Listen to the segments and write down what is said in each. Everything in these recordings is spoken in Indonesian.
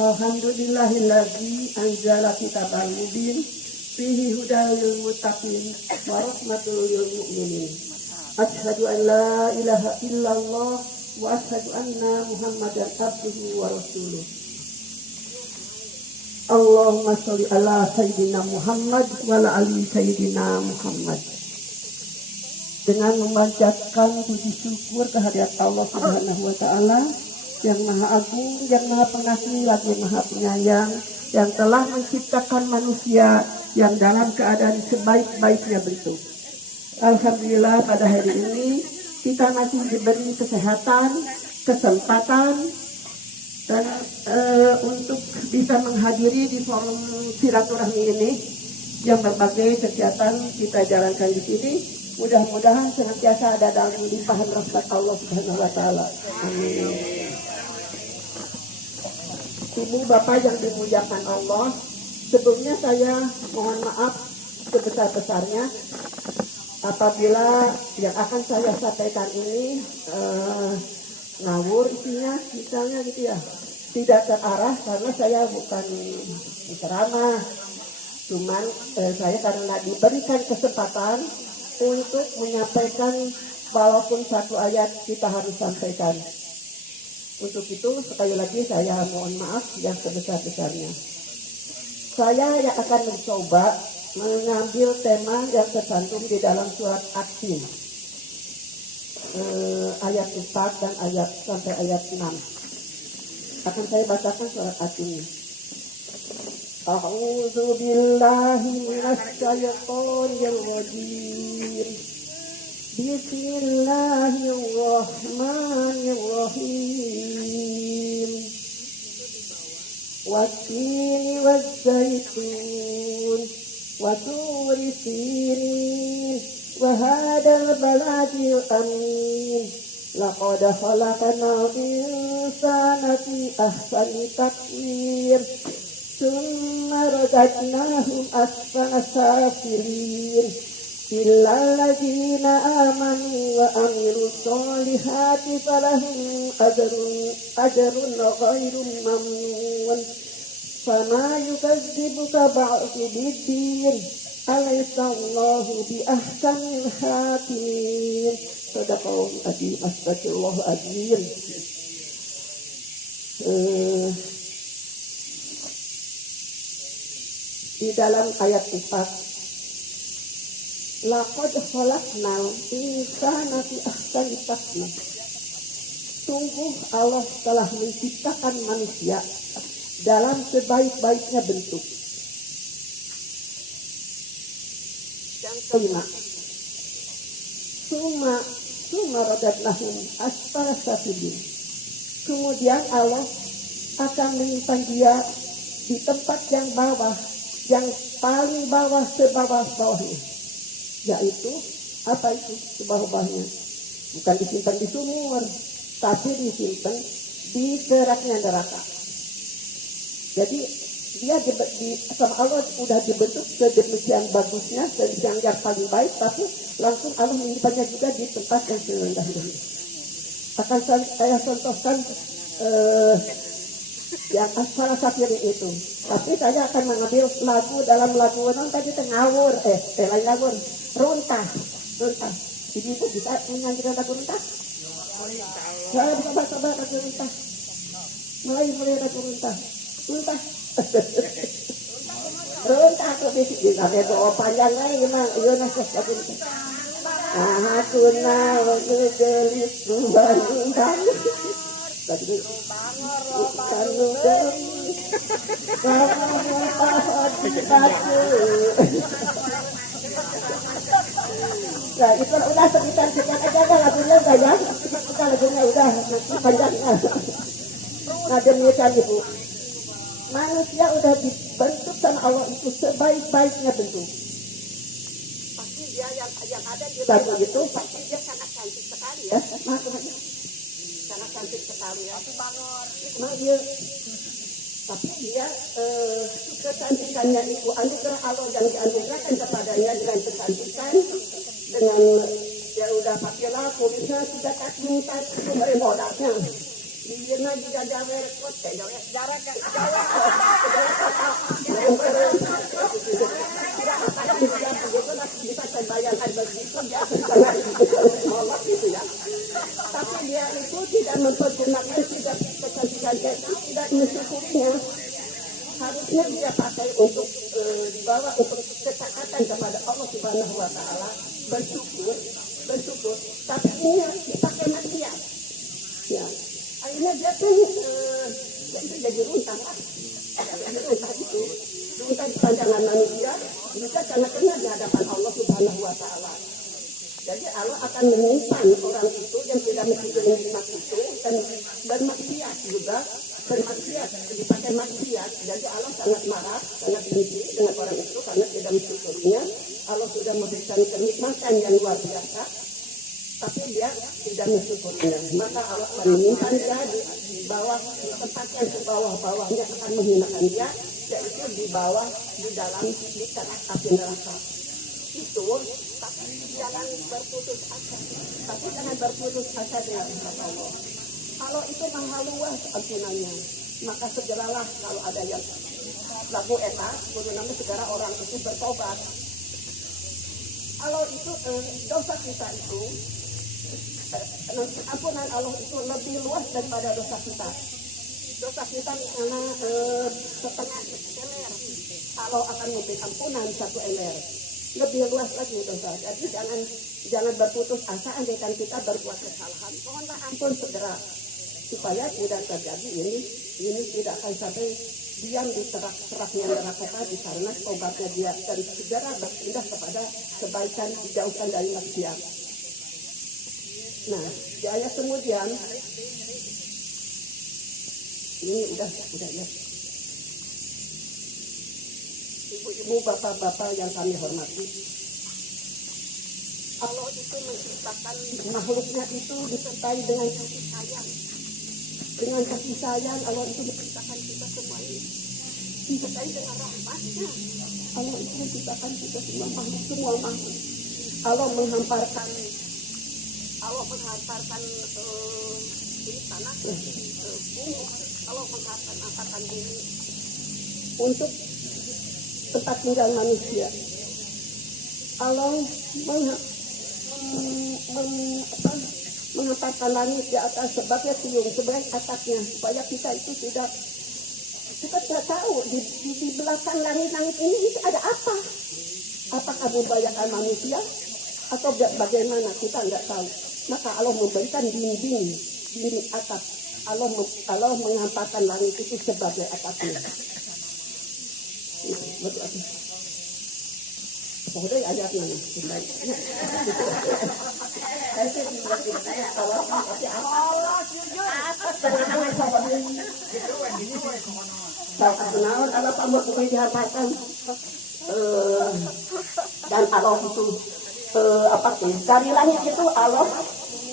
Alhamdulillahilladzi anzala kitabal mubin fihi hudal lil muttaqin wa rahmatul lil mu'minin. Asyhadu an la ilaha illallah wa asyhadu anna Muhammadan abduhu wa rasuluh. Allahumma sholli ala sayyidina Muhammad wa ala ali sayyidina Muhammad. Dengan memanjatkan puji syukur kehadirat Allah Subhanahu wa taala yang Maha Agung, yang Maha Pengasih, lagi Maha Penyayang, yang telah menciptakan manusia yang dalam keadaan sebaik-baiknya bentuk. Alhamdulillah pada hari ini kita masih diberi kesehatan, kesempatan, dan untuk bisa menghadiri di forum silaturahmi ini yang berbagai kegiatan kita jalankan di sini. Mudah-mudahan senantiasa ada dalam limpahan rahmat Allah Subhanahu wa taala. Amin. Ibu Bapak yang dimuliakan Allah, sebelumnya saya mohon maaf sebesar-besarnya apabila yang akan saya sampaikan ini ngawur isinya, misalnya gitu ya, tidak terarah karena saya bukan ceramah, cuman saya karena diberikan kesempatan untuk menyampaikan walaupun satu ayat kita harus sampaikan. Untuk itu sekali lagi saya mohon maaf yang sebesar-besarnya. Saya yang akan mencoba mengambil tema yang tercantum di dalam surat At-Tin, ayat 4 dan ayat sampai ayat 6. Akan saya bacakan surat At-Tin. A'udzu billahi minasy syaithanir rajim. Bismillahirrahmanirrahim. Wat-tini waz-zaitun wa turi sinin wa hadzal baladil amin. Laqad khalaqnal insana fi ahsani taqwim. Tsumma radadnahu asfala safilin. Illal ladzina amanu wa amilus solihati falahum ajrun ghairu mamnun. Fama yukadzibuka ba'du biddin. Alaysallahu bi ahkamil hakimin. Sadaqallahu adzim. Astagfirullah adzim. Di dalam ayat 4, laqad khalaqnal insana fi ahsani taqwim. Sungguh Allah telah menciptakan manusia dalam sebaik-baiknya bentuk. Yang kelima, summa radadnahum asfala safilin. Kemudian Allah akan menyimpan dia di tempat yang bawah, yang paling bawah sebawah-bawahnya. Yaitu apa itu sebawah-bawahnya? Bukan disimpan di sumur, tapi disimpan di keraknya neraka. Jadi dia sama Allah udah dibentuk sedemikian bagusnya, sedemikian yang paling baik, tapi langsung Allah menyimpannya juga di tempat yang serendah-rendahnya. Akan saya contohkan yang asal safir itu. Tapi saya akan mengambil lagu dalam lagu tadi ngawur, lain ngawur. Runtah. Ibu bisa menyanyikan lagu runtah? Saya coba lagu runtah. Mulai lagu runtah. Runtah kok bisa bawa panjang lagi memang. Iya nasihat lagu runtah. Aku nawa gelis runtah. Tadi Kanu demi kamu hatiku. Nah itu udah sekitar aja lagunya udah ya. Kita lagunya udah nanti panjangnya. Nah demikian Ibu, manusia udah dibentuk sama Allah itu sebaik-baiknya bentuk. Pasti dia yang ada di lagu itu pasti dia sangat cantik sekali ya. Sangat cantik sekali ya. Nah, dia, tapi dia kecantikannya itu anugerah Allah yang dianugerahkan kepadanya dengan kecantikan, dengan dia udah pakai laku, bisa tidak minta sumber modalnya. Bibirna juga gawe rekod kayak gawe sejarah kan. Bisa saya bayangkan begitu dia Allah gitu ya. Tapi dia itu tidak mempergunakan tidak kecantikan itu, tidak mensyukurinya. Harusnya dia pakai untuk dibawa untuk ketaatan kepada Allah Subhanahu wa taala, bersyukur. Tapi ini dipakai maksiat. Ya. Akhirnya dia tuh itu jadi runtang lah. Runtang itu. Runtang di pandangan manusia bisa karena kena di hadapan Allah Subhanahu wa taala. Jadi Allah akan menyimpan orang itu yang tidak mensyukuri nikmat itu dan bermaksiat juga, dipakai maksiat. Jadi Allah sangat marah, sangat benci dengan orang itu karena tidak mensyukurinya. Allah sudah memberikan kenikmatan yang luar biasa, tapi dia tidak mensyukurinya. Maka Allah akan menyimpan dia di bawah, di tempat yang di bawah-bawahnya akan menghinakan dia, yaitu di bawah, di dalam, di tengah api neraka. Itu tapi jangan berputus asa. Tapi jangan berputus asa dengan rahmat Allah. Kalau itu maha luas ampunannya, maka segeralah kalau ada yang laku eta, kudu nama segera orang itu bertobat. Kalau itu dosa kita itu, ampunan Allah itu lebih luas daripada dosa kita. Dosa kita karena setengah eler, Allah akan memberi ampunan 1 eler. Lebih luas lagi dosa. Jadi jangan berputus asa andaikan kita berbuat kesalahan. Mohonlah ampun segera supaya tidak terjadi ini tidak akan sampai diam di terak-teraknya neraka tadi karena obatnya dia dan segera berpindah kepada kebaikan, dijauhkan dari maksiat. Nah, di ayat kemudian ini udah ya. Ibu-ibu, bapak-bapak yang kami hormati, Allah itu menciptakan makhluknya itu disertai dengan kasih sayang. Dengan kasih sayang Allah itu menciptakan kita semua ini. Disertai dengan rahmatnya. Allah itu menciptakan kita semua makhluk. Allah menghamparkan ini tanah, bumi. Allah menghamparkan bumi untuk tempat tinggal manusia. Allah menghamparkan langit di atas sebagai tiung, sebagai atapnya, supaya kita itu kita tidak tahu di belakang langit-langit ini ada apa. Apakah membahayakan manusia atau bagaimana, kita nggak tahu. Maka Allah memberikan dinding atap. Allah menghamparkan langit itu sebagai atapnya. Betul. Pokoknya ayatnya nih. Allah pamor bukan dihamparkan. Dan Allah itu dari langit itu Allah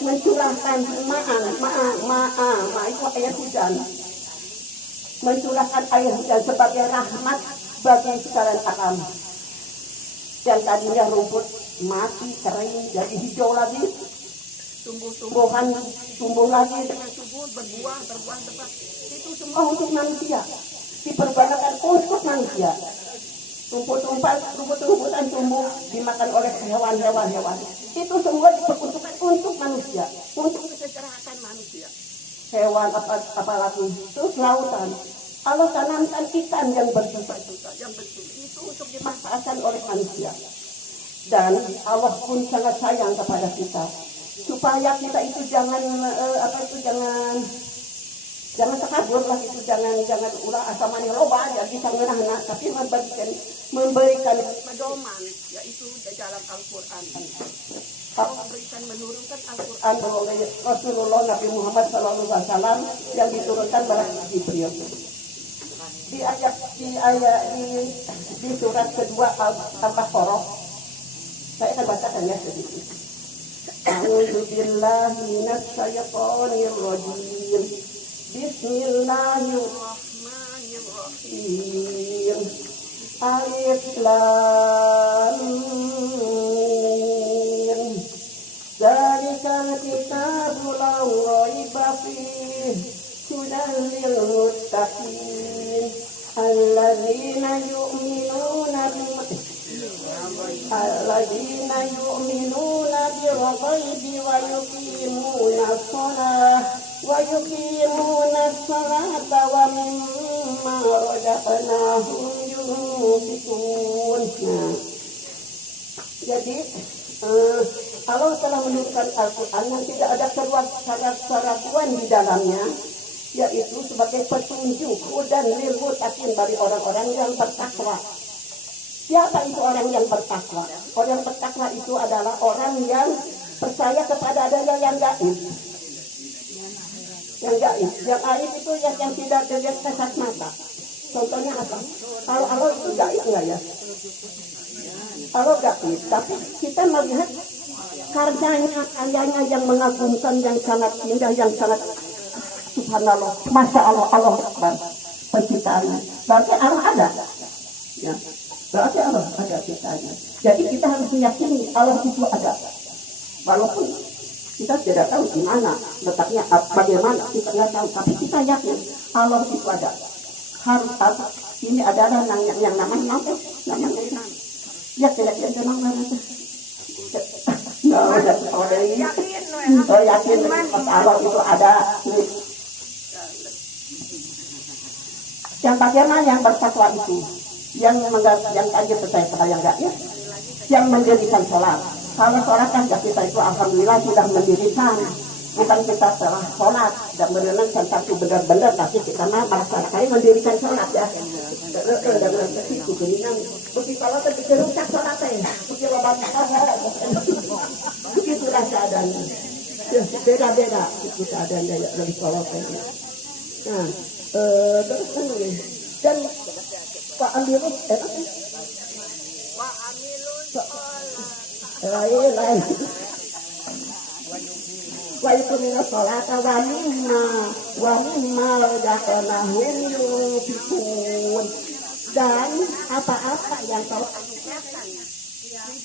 mencurahkan itu air hujan. Mencurahkan air hujan sebagai rahmat bagi sekalian alam. Yang tadinya rumput mati, kering, jadi hijau lagi. Tumbuh lagi dengan subur, berbuah lebat. Itu semua untuk manusia. Diperbanyakan untuk manusia. Rumput-rumputan tumbuh dimakan oleh hewan-hewan. Itu semua diperuntukkan untuk manusia, untuk kesejahteraan manusia. Hewan apalagi terus lautan. Allah tanamkan ikan yang berjuta-juta, yang bersih. Itu untuk dimanfaatkan oleh manusia. Dan Allah pun sangat sayang kepada kita, supaya kita itu jangan terkabur lah, itu jangan ulah asamani loba aja bisa ngenahna, tapi memberikan pedoman, yaitu di dalam Al-Quran. Allah memberikan menurunkan Al-Quran melalui Rasulullah Nabi Muhammad SAW yang diturunkan melalui Jibril. Di surat kedua Al-Baqarah, saya akan bacakan ya sedikit. A'udzu billahi minasy syaithanir rajim. Bismillahirrahmanirrahim. Alif Lam Mim. Dzalikal kitabu la raiba fihi alladzina yu'minuna bil ghaibi wa yuqimuna sholata wa mimma razaqnahum yunfiqun. Nah, jadi Allah telah menurunkan Al-Quran yang tidak ada keraguan di dalamnya, yaitu sebagai petunjuk dan lil muttaqin bagi orang-orang yang bertakwa. Siapa itu orang yang bertakwa? Orang bertakwa itu adalah orang yang percaya kepada adanya yang gaib. Yang gaib, yang gaib itu yang tidak dilihat kasat mata. Contohnya apa? Kalau Allah itu gaib enggak ya? Allah gaib, tapi kita melihat karyanya yang mengagumkan, yang sangat indah, yang sangat subhanallah, masya Allah, Allah Akbar penciptaannya. Berarti Allah ada, ya. Berarti Allah ada ciptaannya. Jadi kita harus meyakini Allah itu ada, walaupun kita tidak tahu di mana letaknya, bagaimana kita nggak tahu, tapi kita yakin Allah itu ada. Harus ada. Ini adalah yang namanya apa? Namanya ya tidak namanya. Yakin Allah itu ada. Yang bagaimana yang bertakwa itu, yang tadi percaya kepada yang gaib, yang mendirikan sholat. Kalau sholat kan kita itu alhamdulillah sudah mendirikan, bukan kita setelah sholat dan merenungkan satu benar-benar, tapi kita melaksanakan mendirikan sholat ya. Dengan begitu, bukti sholat itu rusak sholatnya, bukti lobat begitulah keadaannya. Beda-beda keadaannya dari sholatnya. Nah, terus ini dan Pak Ambilus lain wa yuqimuna sholata wa mimma razaqnahum yunfiqun, dan apa-apa yang kau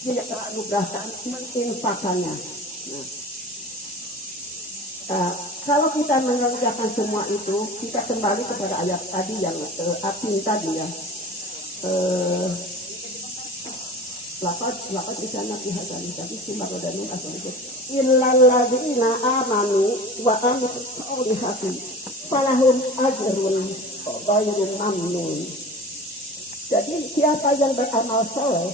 tidak teranugerahkan infakkannya. Kalau kita mengerjakan semua itu, kita kembali kepada ayat tadi yang atin tadi ya. Lapat di sana pihak kami tadi cuma rodanun asal itu. Illalladzina amanu wa amilus solihati falahum ajrun ghairun mamnun. Jadi siapa yang beramal soleh,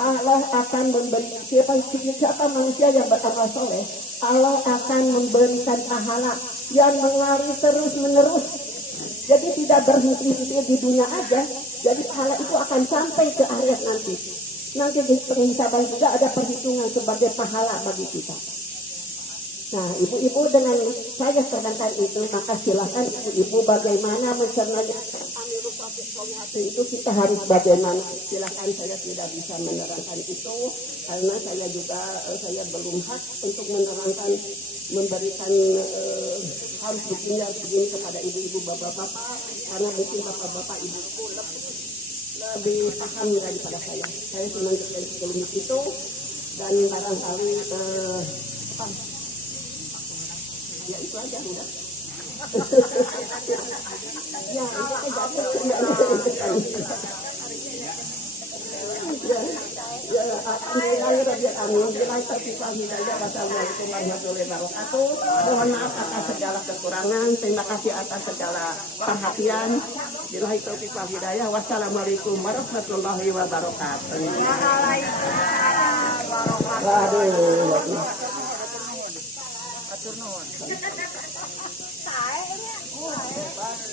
Allah akan memberi, siapa manusia yang beramal soleh, Allah akan memberikan pahala yang mengalir terus menerus. Jadi tidak berhenti di dunia aja. Jadi pahala itu akan sampai ke akhirat nanti. Nanti di penghisaban juga ada perhitungan sebagai pahala bagi kita. Nah, ibu-ibu dengan saya sedangkan itu, maka silakan ibu-ibu bagaimana mencernakan itu kita harus bagaimana. Silakan, saya tidak bisa menerangkan itu karena saya juga saya belum hak untuk menerangkan, memberikan harus begini kepada ibu-ibu bapak-bapak, karena mungkin bapak-bapak ibu-ibu lebih paham daripada saya. Saya senang sekali itu dan barangkali ya itu aja udah. Ya, mohon maaf atas segala kekurangan, terima kasih atas segala perhatian. Billahi taufiq wal hidayah. Wassalamualaikum warahmatullahi wabarakatuh.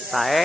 Tae